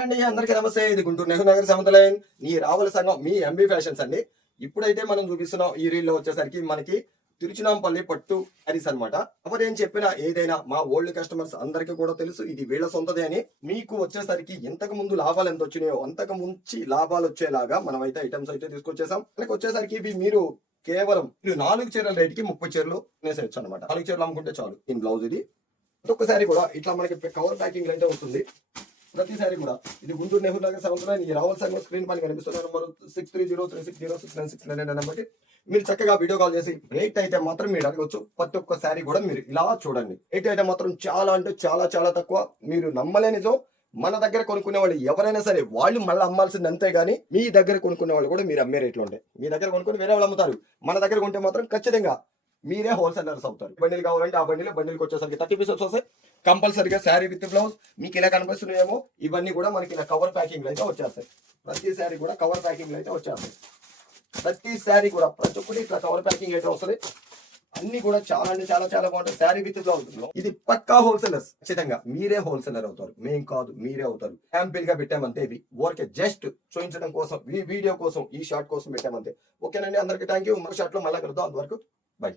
అండి అందరికీ నమస్తే. ఇది గుంటూరు నెహ్రూ నగర్ సెవెంత్ లైన్ నీ రావుల సంఘం మీ ఎంబీ ఫ్యాషన్స్ అండి. ఇప్పుడైతే మనం చూపిస్తున్నాం ఈ రీల్ లో వచ్చేసరికి మనకి తిరుచునాంపల్లి పట్టు సారీస్ అనమాట. ఎవరేం చెప్పినా ఏదైనా మా ఓల్డ్ కస్టమర్స్ అందరికీ కూడా తెలుసు ఇది వీళ్ళ సొంతదే అని. మీకు వచ్చేసరికి ఎంతకు ముందు లాభాలు ఎంత వచ్చినాయో అంతకు ముంచి లాభాలు వచ్చేలాగా మనం అయితే ఐటమ్స్ అయితే తీసుకొచ్చేసాం. మనకి వచ్చేసరికి ఇవి మీరు కేవలం 4 చీరల రేట్ కి 30 చీరలు వేసేయచ్చు అనమాట. 4 చీరలు అమ్ముకుంటే చాలు. దీని బ్లౌజ్ ఇది ఒక్కసారి కూడా ఇట్లా మనకి కవర్ ప్యాకింగ్ అయితే ఉంటుంది. ప్రతిసారి కూడా ఇది గుంటూరు నెహ్రూ నగర్ సెవెంత్ లైన్ ఈ రావల్ సంఘం స్క్రీన్ పైన కనిపిస్తున్న నెంబర్ 6303606969 నెంబర్కి మీరు చక్కగా వీడియో కాల్ చేసి రేట్ అయితే మాత్రం మీరు అడగవచ్చు. ప్రతి ఒక్క శారీ కూడా మీరు ఇలా చూడండి. రేట్ అయితే మాత్రం చాలా అంటే చాలా చాలా తక్కువ. మీరు నమ్మలేనిజం. మన దగ్గర కొనుక్కునే వాళ్ళు ఎవరైనా సరే వాళ్ళు మళ్ళీ అమ్మాల్సింది అంతే గానీ మీ దగ్గర కొనుక్కునే వాళ్ళు కూడా మీరు అమ్మే రేట్లు ఉంటాయి. మీ దగ్గర కొనుక్కొని వేరే వాళ్ళు అమ్ముతారు. మన దగ్గర కొంటే మాత్రం ఖచ్చితంగా మీరే హోల్సేలర్స్ అవుతారు. బండిలు కావాలంటే ఆ బండికి వచ్చేసరికి 30 పీసెస్ వస్తాయి. కంపల్సరీగా శారీ విత్ బ్లౌజ్ మీకు ఇలా కనిపిస్తున్నాయేమో ఇవన్నీ కూడా మనకి ఇలా కవర్ ప్యాకింగ్ అయితే వచ్చేస్తాయి. ప్రతి శారీ కూడా కవర్ ప్యాకింగ్ అయితే వచ్చేస్తాయి. ప్రతి శారీ కూడా ప్రతి ఒక్కటి ఇట్లా కవర్ ప్యాకింగ్ అయితే వస్తుంది. అన్ని కూడా చాలా అంటే చాలా చాలా బాగుంటాయి. శారీ విత్ బ్లౌజ్ ఇది పక్కా హోల్సేలర్స్. ఖచ్చితంగా మీరే హోల్సేలర్ అవుతారు. మేం కాదు మీరే అవుతారు. శాంపిల్ గా పెట్టామంతే. ఇవి ఊరికే జస్ట్ చూపించడం కోసం ఈ వీడియో కోసం ఈ షార్ట్ కోసం పెట్టామంతే. ఓకేనండి అందరికి థ్యాంక్ యూ. షార్ట్ లో మళ్ళీ కలుద్దాం. అంతవరకు బై.